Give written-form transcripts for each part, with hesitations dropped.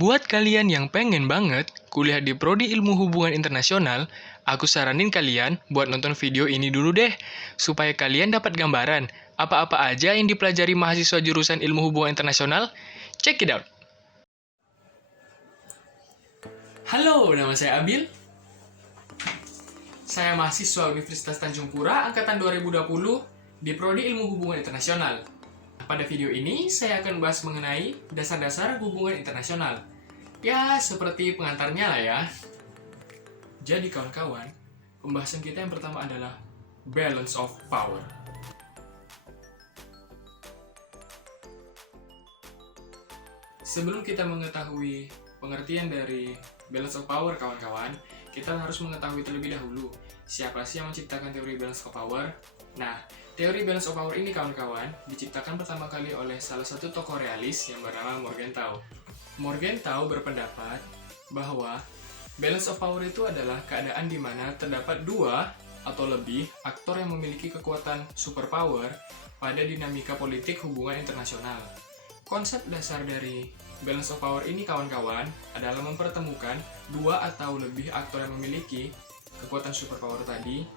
Buat kalian yang pengen banget kuliah di Prodi Ilmu Hubungan Internasional, aku saranin kalian buat nonton video ini dulu deh, supaya kalian dapat gambaran apa-apa aja yang dipelajari mahasiswa jurusan Ilmu Hubungan Internasional. Check it out! Halo, nama saya Abil. Saya mahasiswa Universitas Tanjung Pura angkatan 2020 di Prodi Ilmu Hubungan Internasional. Pada video ini, saya akan bahas mengenai dasar-dasar hubungan internasional. Ya, seperti pengantarnya lah ya. Jadi kawan-kawan, pembahasan kita yang pertama adalah balance of power. Sebelum kita mengetahui pengertian dari balance of power, kawan-kawan, kita harus mengetahui terlebih dahulu siapa sih yang menciptakan teori balance of power. Nah, teori balance of power ini, kawan-kawan, diciptakan pertama kali oleh salah satu tokoh realis yang bernama Morgenthau. Morgenthau berpendapat bahwa balance of power itu adalah keadaan di mana terdapat dua atau lebih aktor yang memiliki kekuatan superpower pada dinamika politik hubungan internasional. Konsep dasar dari balance of power ini, kawan-kawan, adalah mempertemukan dua atau lebih aktor yang memiliki kekuatan superpower tadi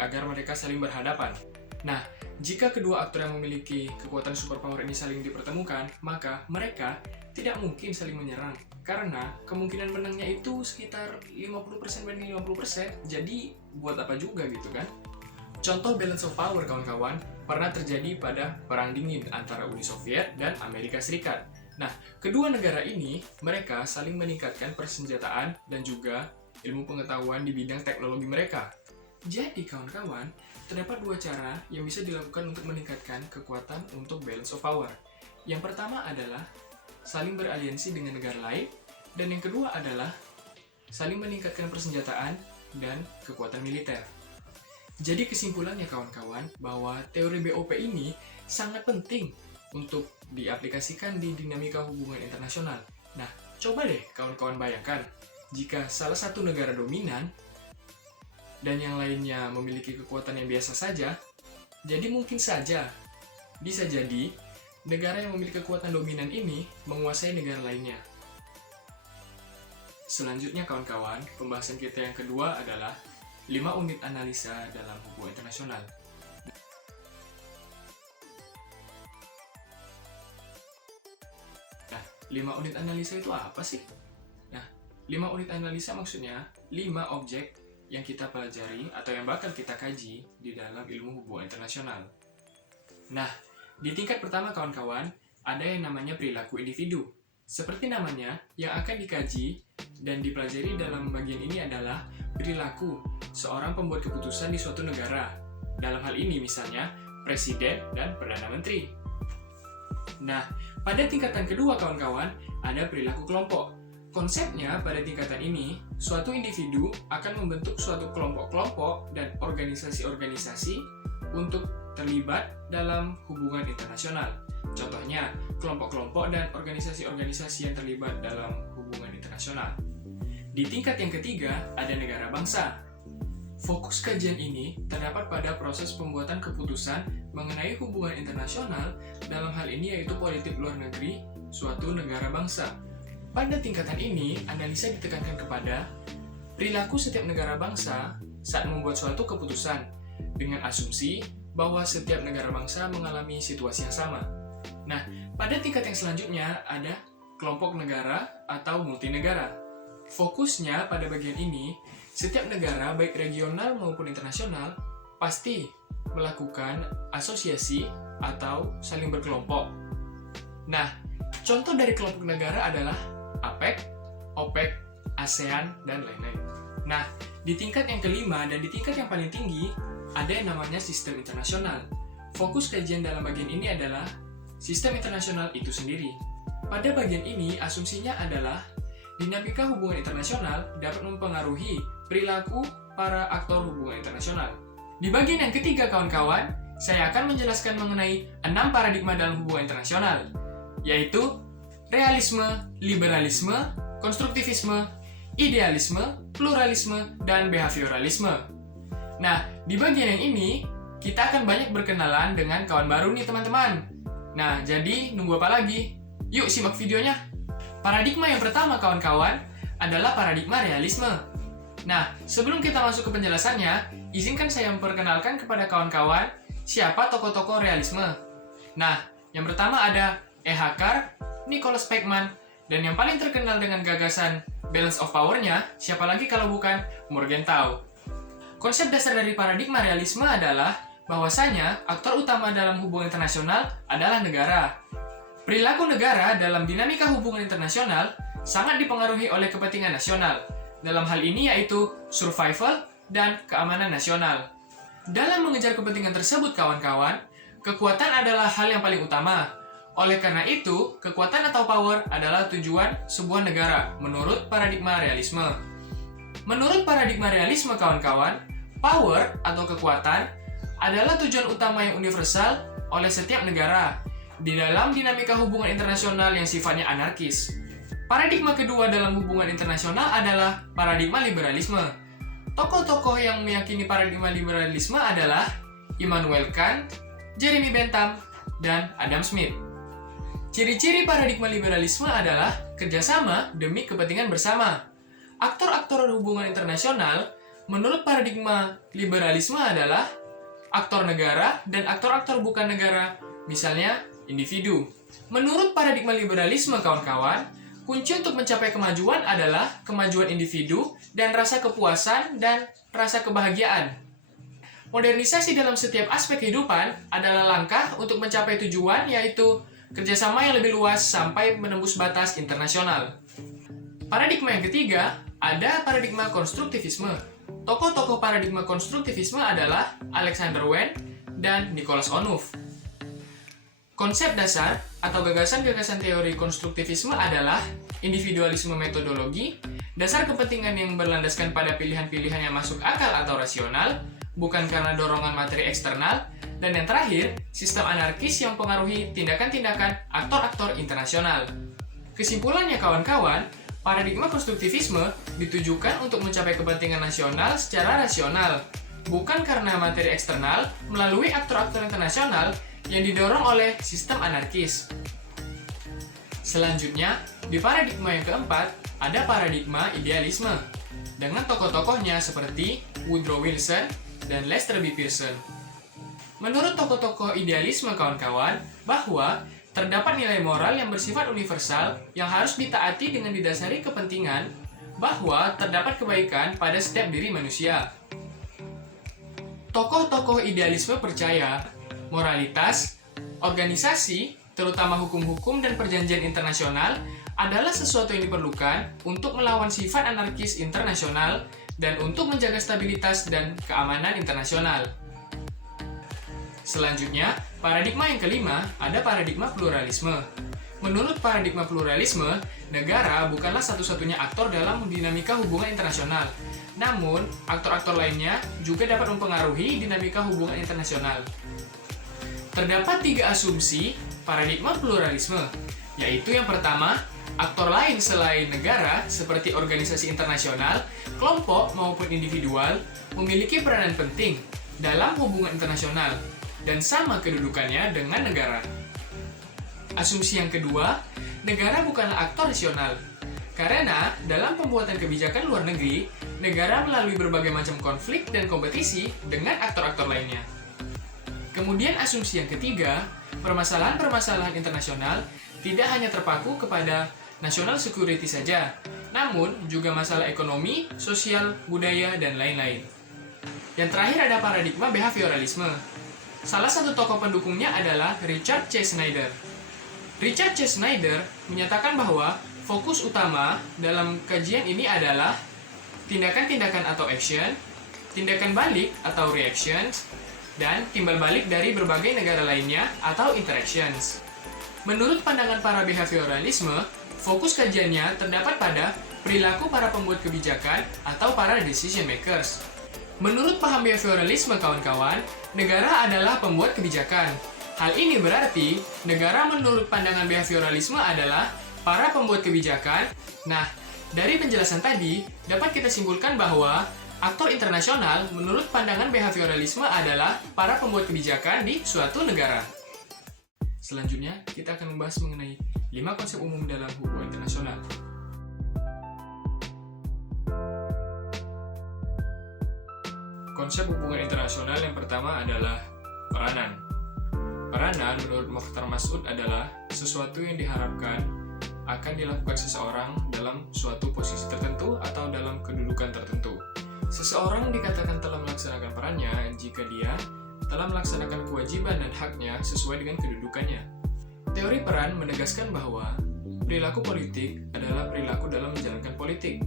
agar mereka saling berhadapan. Nah, jika kedua aktor yang memiliki kekuatan superpower ini saling dipertemukan, maka mereka tidak mungkin saling menyerang, karena kemungkinan menangnya itu sekitar 50% banding 50%, jadi buat apa juga gitu kan? Contoh balance of power, kawan-kawan, pernah terjadi pada Perang Dingin antara Uni Soviet dan Amerika Serikat. Nah, kedua negara ini, mereka saling meningkatkan persenjataan dan juga ilmu pengetahuan di bidang teknologi mereka. Jadi, kawan-kawan, terdapat dua cara yang bisa dilakukan untuk meningkatkan kekuatan untuk balance of power. Yang pertama adalah saling beraliansi dengan negara lain, dan yang kedua adalah saling meningkatkan persenjataan dan kekuatan militer. Jadi kesimpulannya, kawan-kawan, bahwa teori BOP ini sangat penting untuk diaplikasikan di dinamika hubungan internasional. Nah, coba deh kawan-kawan bayangkan, jika salah satu negara dominan dan yang lainnya memiliki kekuatan yang biasa saja, jadi mungkin saja, bisa jadi, negara yang memiliki kekuatan dominan ini menguasai negara lainnya. Selanjutnya, kawan-kawan, pembahasan kita yang kedua adalah 5 unit analisa dalam hubungan internasional. Nah, 5 unit analisa itu apa sih? Nah, 5 unit analisa maksudnya 5 objek yang kita pelajari atau yang bakal kita kaji di dalam ilmu hubungan internasional. Nah, di tingkat pertama, kawan-kawan, ada yang namanya perilaku individu. Seperti namanya, yang akan dikaji dan dipelajari dalam bagian ini adalah perilaku seorang pembuat keputusan di suatu negara. Dalam hal ini misalnya, presiden dan perdana menteri. Nah, pada tingkatan kedua, kawan-kawan, ada perilaku kelompok. Konsepnya pada tingkatan ini, suatu individu akan membentuk suatu kelompok-kelompok dan organisasi-organisasi untuk terlibat dalam hubungan internasional. Contohnya, kelompok-kelompok dan organisasi-organisasi yang terlibat dalam hubungan internasional. Di tingkat yang ketiga, ada negara bangsa. Fokus kajian ini terdapat pada proses pembuatan keputusan mengenai hubungan internasional, dalam hal ini yaitu politik luar negeri suatu negara bangsa. Pada tingkatan ini, analisa ditekankan kepada perilaku setiap negara bangsa saat membuat suatu keputusan, dengan asumsi bahwa setiap negara bangsa mengalami situasi yang sama. Nah, pada tingkat yang selanjutnya ada kelompok negara atau multinegara. Fokusnya pada bagian ini, setiap negara baik regional maupun internasional pasti melakukan asosiasi atau saling berkelompok. Nah, contoh dari kelompok negara adalah APEC, OPEC, ASEAN, dan lain-lain. Nah, di tingkat yang kelima dan di tingkat yang paling tinggi, ada yang namanya sistem internasional. Fokus kajian dalam bagian ini adalah sistem internasional itu sendiri. Pada bagian ini, asumsinya adalah dinamika hubungan internasional dapat mempengaruhi perilaku para aktor hubungan internasional. Di bagian yang ketiga, kawan-kawan, saya akan menjelaskan mengenai 6 paradigma dalam hubungan internasional, yaitu realisme, liberalisme, konstruktivisme, idealisme, pluralisme, dan behavioralisme. Nah, di bagian yang ini, kita akan banyak berkenalan dengan kawan baru nih, teman-teman. Nah, jadi nunggu apa lagi? Yuk simak videonya! Paradigma yang pertama, kawan-kawan, adalah paradigma realisme. Nah, sebelum kita masuk ke penjelasannya, izinkan saya memperkenalkan kepada kawan-kawan siapa tokoh-tokoh realisme. Nah, yang pertama ada E.H. Carr, Nicholas Pechman, dan yang paling terkenal dengan gagasan balance of power-nya, siapa lagi kalau bukan Morgenthau. Konsep dasar dari paradigma realisme adalah bahwasanya aktor utama dalam hubungan internasional adalah negara. Perilaku negara dalam dinamika hubungan internasional sangat dipengaruhi oleh kepentingan nasional. Dalam hal ini yaitu survival dan keamanan nasional. Dalam mengejar kepentingan tersebut, kawan-kawan, kekuatan adalah hal yang paling utama. Oleh karena itu, kekuatan atau power adalah tujuan sebuah negara menurut paradigma realisme. Menurut paradigma realisme, kawan-kawan, power atau kekuatan adalah tujuan utama yang universal oleh setiap negara di dalam dinamika hubungan internasional yang sifatnya anarkis. Paradigma kedua dalam hubungan internasional adalah paradigma liberalisme. Tokoh-tokoh yang meyakini paradigma liberalisme adalah Immanuel Kant, Jeremy Bentham, dan Adam Smith. Ciri-ciri paradigma liberalisme adalah kerjasama demi kepentingan bersama. Aktor-aktor hubungan internasional menurut paradigma liberalisme adalah aktor negara dan aktor-aktor bukan negara, misalnya individu. Menurut paradigma liberalisme, kawan-kawan, kunci untuk mencapai kemajuan adalah kemajuan individu dan rasa kepuasan dan rasa kebahagiaan. Modernisasi dalam setiap aspek kehidupan adalah langkah untuk mencapai tujuan, yaitu kerjasama yang lebih luas sampai menembus batas internasional. Paradigma yang ketiga ada paradigma konstruktivisme. Tokoh-tokoh paradigma konstruktivisme adalah Alexander Wen dan Nicholas Onuf. Konsep dasar atau gagasan-gagasan teori konstruktivisme adalah individualisme metodologi, dasar kepentingan yang berlandaskan pada pilihan-pilihan yang masuk akal atau rasional, bukan karena dorongan materi eksternal, dan yang terakhir, sistem anarkis yang mempengaruhi tindakan-tindakan aktor-aktor internasional. Kesimpulannya, kawan-kawan, paradigma konstruktivisme ditujukan untuk mencapai kepentingan nasional secara rasional, bukan karena materi eksternal melalui aktor-aktor internasional yang didorong oleh sistem anarkis. Selanjutnya, di paradigma yang keempat, ada paradigma idealisme, dengan tokoh-tokohnya seperti Woodrow Wilson dan Lester B. Pearson. Menurut tokoh-tokoh idealisme, kawan-kawan, bahwa terdapat nilai moral yang bersifat universal yang harus ditaati dengan didasari kepentingan bahwa terdapat kebaikan pada setiap diri manusia. Tokoh-tokoh idealisme percaya moralitas, organisasi, terutama hukum-hukum dan perjanjian internasional adalah sesuatu yang diperlukan untuk melawan sifat anarkis internasional dan untuk menjaga stabilitas dan keamanan internasional. Selanjutnya, paradigma yang kelima ada paradigma pluralisme. Menurut paradigma pluralisme, negara bukanlah satu-satunya aktor dalam dinamika hubungan internasional. Namun, aktor-aktor lainnya juga dapat mempengaruhi dinamika hubungan internasional. Terdapat 3 asumsi paradigma pluralisme, yaitu yang pertama, aktor lain selain negara seperti organisasi internasional, kelompok maupun individual memiliki peranan penting dalam hubungan internasional dan sama kedudukannya dengan negara. Asumsi yang kedua, negara bukanlah aktor rasional. Karena dalam pembuatan kebijakan luar negeri, negara melalui berbagai macam konflik dan kompetisi dengan aktor-aktor lainnya. Kemudian asumsi yang ketiga, permasalahan-permasalahan internasional tidak hanya terpaku kepada national security saja, namun juga masalah ekonomi, sosial, budaya, dan lain-lain. Yang terakhir ada paradigma behavioralisme. Salah satu tokoh pendukungnya adalah Richard C. Snyder. Richard C. Snyder menyatakan bahwa fokus utama dalam kajian ini adalah tindakan-tindakan atau action, tindakan balik atau reactions, dan timbal balik dari berbagai negara lainnya atau interactions. Menurut pandangan para behavioralisme, fokus kajiannya terdapat pada perilaku para pembuat kebijakan atau para decision makers. Menurut paham behavioralisme, kawan-kawan, negara adalah pembuat kebijakan. Hal ini berarti negara menurut pandangan behavioralisme adalah para pembuat kebijakan. Nah, dari penjelasan tadi dapat kita simpulkan bahwa aktor internasional menurut pandangan behavioralisme adalah para pembuat kebijakan di suatu negara. Selanjutnya, kita akan membahas mengenai 5 konsep umum dalam hubungan internasional. Konsep hubungan internasional yang pertama adalah peranan. Peranan menurut Mokhtar Mas'ud adalah sesuatu yang diharapkan akan dilakukan seseorang dalam suatu posisi tertentu atau dalam kedudukan tertentu. Seseorang dikatakan telah melaksanakan perannya jika dia telah melaksanakan kewajiban dan haknya sesuai dengan kedudukannya. Teori peran menegaskan bahwa perilaku politik adalah perilaku dalam menjalankan politik.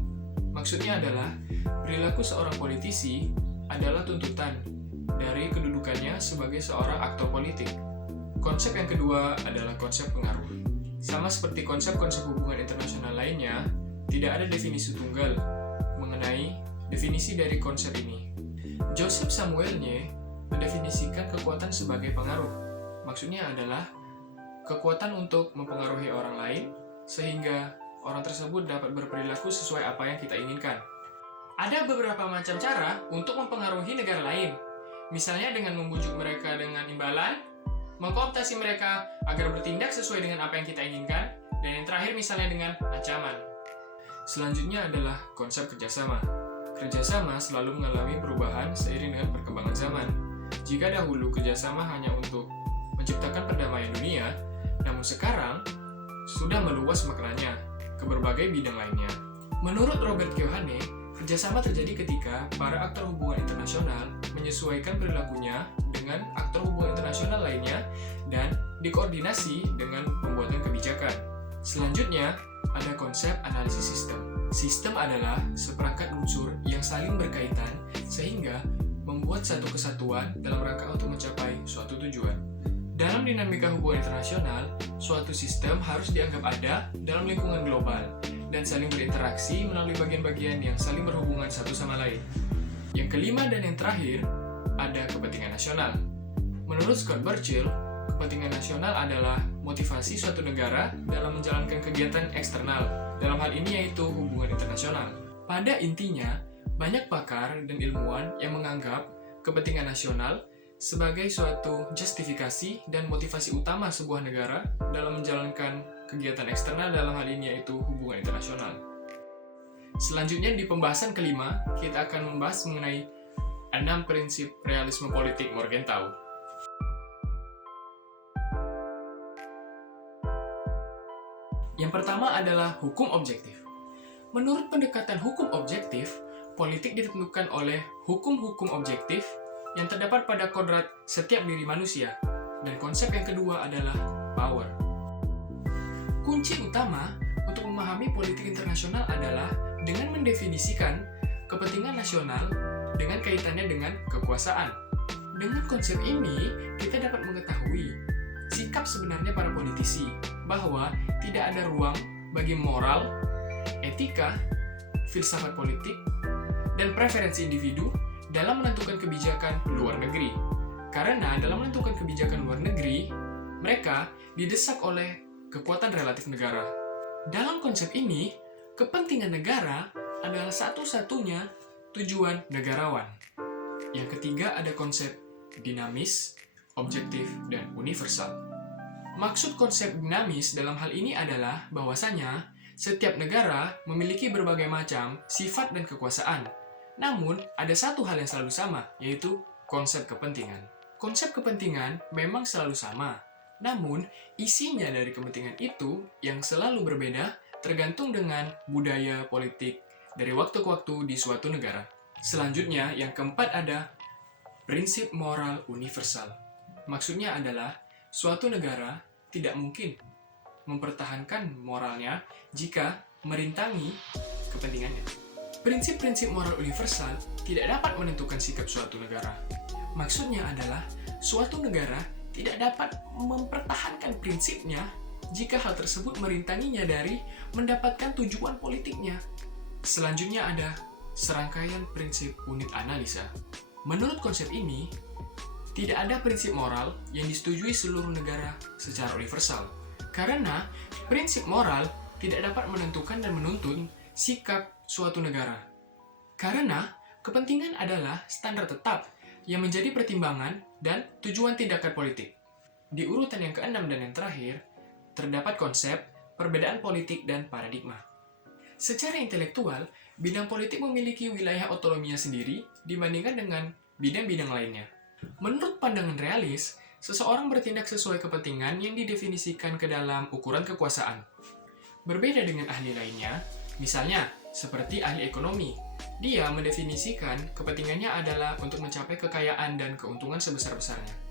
Maksudnya adalah perilaku seorang politisi adalah tuntutan dari kedudukannya sebagai seorang aktor politik. Konsep yang kedua adalah konsep pengaruh. Sama seperti konsep-konsep hubungan internasional lainnya, tidak ada definisi tunggal mengenai definisi dari konsep ini. Joseph Samuel Nye mendefinisikan kekuatan sebagai pengaruh. Maksudnya adalah kekuatan untuk mempengaruhi orang lain sehingga orang tersebut dapat berperilaku sesuai apa yang kita inginkan. Ada beberapa macam cara untuk mempengaruhi negara lain. Misalnya dengan membujuk mereka dengan imbalan, mengkooptasi mereka agar bertindak sesuai dengan apa yang kita inginkan, dan yang terakhir misalnya dengan ancaman. Selanjutnya adalah konsep kerjasama. Kerjasama selalu mengalami perubahan seiring dengan perkembangan zaman. Jika dahulu kerjasama hanya untuk menciptakan perdamaian dunia, namun sekarang sudah meluas maknanya ke berbagai bidang lainnya. Menurut Robert Keohane, kerjasama terjadi ketika para aktor hubungan internasional menyesuaikan perilakunya dengan aktor hubungan internasional lainnya dan dikoordinasi dengan pembuatan kebijakan. Selanjutnya, ada konsep analisis sistem. Sistem adalah seperangkat unsur yang saling berkaitan sehingga membuat satu kesatuan dalam rangka untuk mencapai suatu tujuan. Dalam dinamika hubungan internasional, suatu sistem harus dianggap ada dalam lingkungan global dan saling berinteraksi melalui bagian-bagian yang saling berhubungan satu sama lain. Yang kelima dan yang terakhir, ada kepentingan nasional. Menurut Scott Burchill, kepentingan nasional adalah motivasi suatu negara dalam menjalankan kegiatan eksternal, dalam hal ini yaitu hubungan internasional. Pada intinya, banyak pakar dan ilmuwan yang menganggap kepentingan nasional sebagai suatu justifikasi dan motivasi utama sebuah negara dalam menjalankan kegiatan eksternal, dalam hal ini yaitu hubungan internasional. Selanjutnya di pembahasan kelima, kita akan membahas mengenai 6 prinsip realisme politik Morgenthau. Yang pertama adalah hukum objektif. Menurut pendekatan hukum objektif, politik ditentukan oleh hukum-hukum objektif yang terdapat pada kodrat setiap diri manusia. Dan konsep yang kedua adalah power. Kunci utama untuk memahami politik internasional adalah dengan mendefinisikan kepentingan nasional dengan kaitannya dengan kekuasaan. Dengan konsep ini, kita dapat mengetahui sikap sebenarnya para politisi bahwa tidak ada ruang bagi moral, etika, filsafat politik, dan preferensi individu dalam menentukan kebijakan luar negeri. Karena dalam menentukan kebijakan luar negeri, mereka didesak oleh kekuatan relatif negara. Dalam konsep ini, kepentingan negara adalah satu-satunya tujuan negarawan. Yang ketiga ada konsep dinamis, objektif, dan universal. Maksud konsep dinamis dalam hal ini adalah bahwasanya setiap negara memiliki berbagai macam sifat dan kekuasaan. Namun, ada satu hal yang selalu sama, yaitu konsep kepentingan. Konsep kepentingan memang selalu sama, namun isinya dari kepentingan itu yang selalu berbeda tergantung dengan budaya politik dari waktu ke waktu di suatu negara. Selanjutnya, yang keempat ada prinsip moral universal. Maksudnya adalah suatu negara tidak mungkin mempertahankan moralnya jika merintangi kepentingannya. Prinsip-prinsip moral universal tidak dapat menentukan sikap suatu negara. Maksudnya adalah suatu negara tidak dapat mempertahankan prinsipnya jika hal tersebut merintanginya dari mendapatkan tujuan politiknya. Selanjutnya ada serangkaian prinsip unit analisa. Menurut konsep ini, tidak ada prinsip moral yang disetujui seluruh negara secara universal. Karena prinsip moral tidak dapat menentukan dan menuntun sikap suatu negara. Karena kepentingan adalah standar tetap yang menjadi pertimbangan dan tujuan tindakan politik. Di urutan yang keenam dan yang terakhir, terdapat konsep perbedaan politik dan paradigma. Secara intelektual, bidang politik memiliki wilayah otonominya sendiri dibandingkan dengan bidang-bidang lainnya. Menurut pandangan realis, seseorang bertindak sesuai kepentingan yang didefinisikan ke dalam ukuran kekuasaan. Berbeda dengan ahli lainnya, misalnya seperti ahli ekonomi, dia mendefinisikan kepentingannya adalah untuk mencapai kekayaan dan keuntungan sebesar-besarnya.